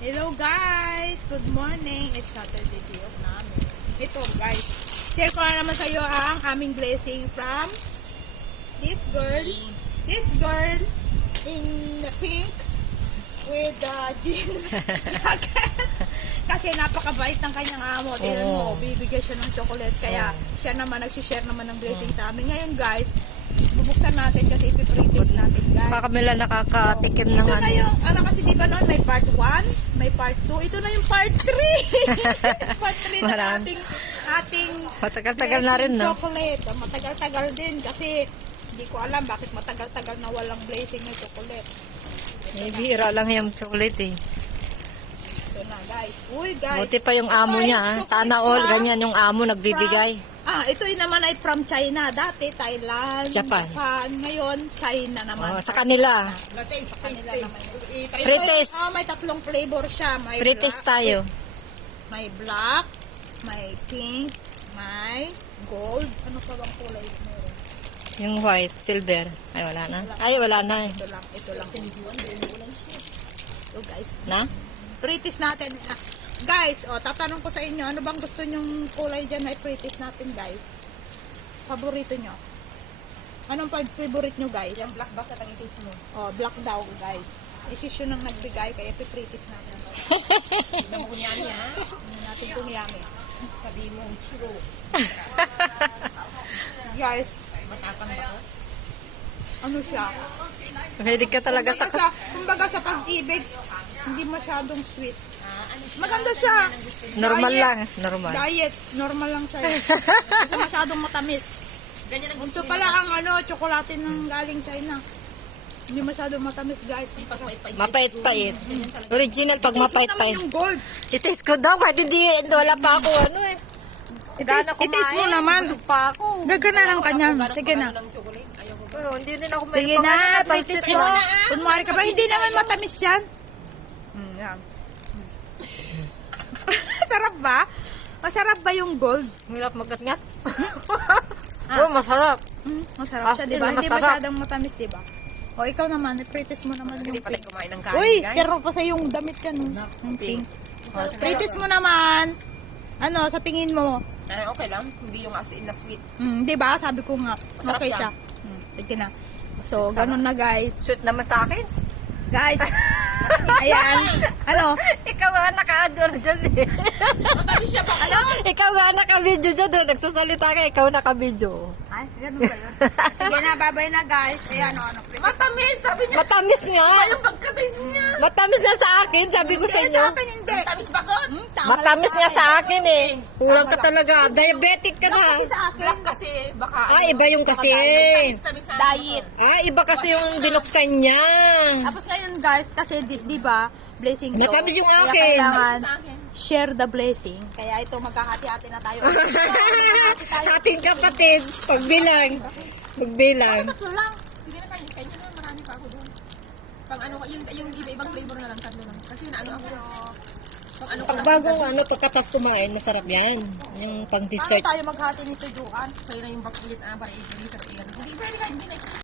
Hello guys! Good morning! It's Saturday day off namin. Ito guys, share ko na naman sa iyo ang aming blessing from this girl. This girl in the pink with the jeans jacket. Kasi napakabait ng kanyang amo. Tingnan mo, bibigyan siya ng chocolate. Kaya siya naman, nagsishare naman ng blessing sa amin. Ngayon guys, bubuksan natin kasi ipiprintings natin guys. Sa kamila nakakatikim ng Ito na yung, kasi di ba noon may part 1, may part 2, ito na yung part 3. Part 3 na ating matagal-tagal na rin, no? Chocolate. Matagal-tagal din kasi hindi ko alam bakit matagal-tagal na walang blessing ng chocolate. Eh, bihira lang yung chocolate eh. Ito na guys. Uy guys. Buti pa yung amo niya. Sana all ganyan yung amo nagbibigay. Ito naman ay from China. Dati Thailand, Japan. Ngayon China naman. Sa kanila. Sa kanila naman. Frites. May tatlong flavor siya. May Frites black, tayo. May black, may pink, may gold. Ano pa bang kulay meron? Yung white, silver. Ay, wala na. Ay, wala na eh. Ito lang. So guys, Na? Frites natin. Guys, tatanong ko sa inyo, ano bang gusto nyong kulay dyan na Frites natin guys? Paborito nyo? Anong favorite nyo guys? Yung black ba ang i-taste mo? Black daw guys. Isisyo nang nagbigay, kaya Frites natin. Namunyami ha? Hindi natin kunyami. Sabi mo, churro. Guys, Matapang ba ko? ano siya? Mahilig ka talaga sa... Kumbaga sa pag-ibig, hindi masyadong sweet. Maganda siya. Normal Diet. lang. Normal. Diet, normal lang siya. Hindi masyadong matamis. Ganyan ang Ito pala ang tsokolate ng galing China. Hindi masyadong matamis guys. Mapait-pait. Original pag Naman mapait-pait. yung gold. Itis ko daw kahit hindi, wala pa ako ano eh. Itis mo naman. Busog pa ako. Gaganahan ka niya. Sige na. Pero hindi rin ako Sige na, practice mo. Kunwari ka ba, hindi naman matamis yan. Yan. Sarap ba? Masarap ba yung gold? Hirap magat-ngat. Masarap. Masarap siya, As di ba? in, Hindi masarap. masyadong matamis, di ba? O, ikaw naman, practice mo naman Hindi yung pala pink. kumain ng kain, Uy, guys. pero pa sa yung damit ka, no? Yung pink. Practice mo naman. Ano, sa tingin mo? Okay lang. Hindi yung as in na sweet. Di ba? Sabi ko nga, Masarap okay siya. Sige na. So, ganun na guys. Shoot naman sa akin. Guys, ayan. Ano? Ikaw nga naka-adore dyan eh. Ano? Ikaw nga naka-video dyan eh. Nagsasalita ka, ikaw naka-video. Ay, ganun ba yun? Sige na, bye-bye na guys. Ayan, ano. Matamis! Sabi niya. Matamis nga. Yung pagkataste niya. Matamis nga sa akin. Sabi ko sa Sa inyo. akin hindi. Matamis ba ko? Matamis nga sa akin eh. Kurang ka talaga. Diabetic ka na. Sa akin. Black kasi baka... Iba yung kasi. Tamis na. Diet. Iba kasi yung binuksan niya. Tapos ngayon guys, kasi di ba, blessing to. Matamis yung Kaya akin. kailangan Sa akin. share the blessing. Kaya ito, magkahati-hati na tayo. Magkahati tayo. Ating kapatid. Pagbilang. Magbilang. Tatlo lang. Sige na kayo. Kaya na marami pa ako doon. Pang ano, yung iba-ibang flavor na lang. Tatlo lang. Kasi na ano ako. Pang ano ko Pag lang. bagong pagkatas kumain, masarap yan. Yung pang Paano dessert. tayo maghati nito, Juan? Sa'yo na yung bakulit para i-deliver. Hindi pwede ka. Hindi na.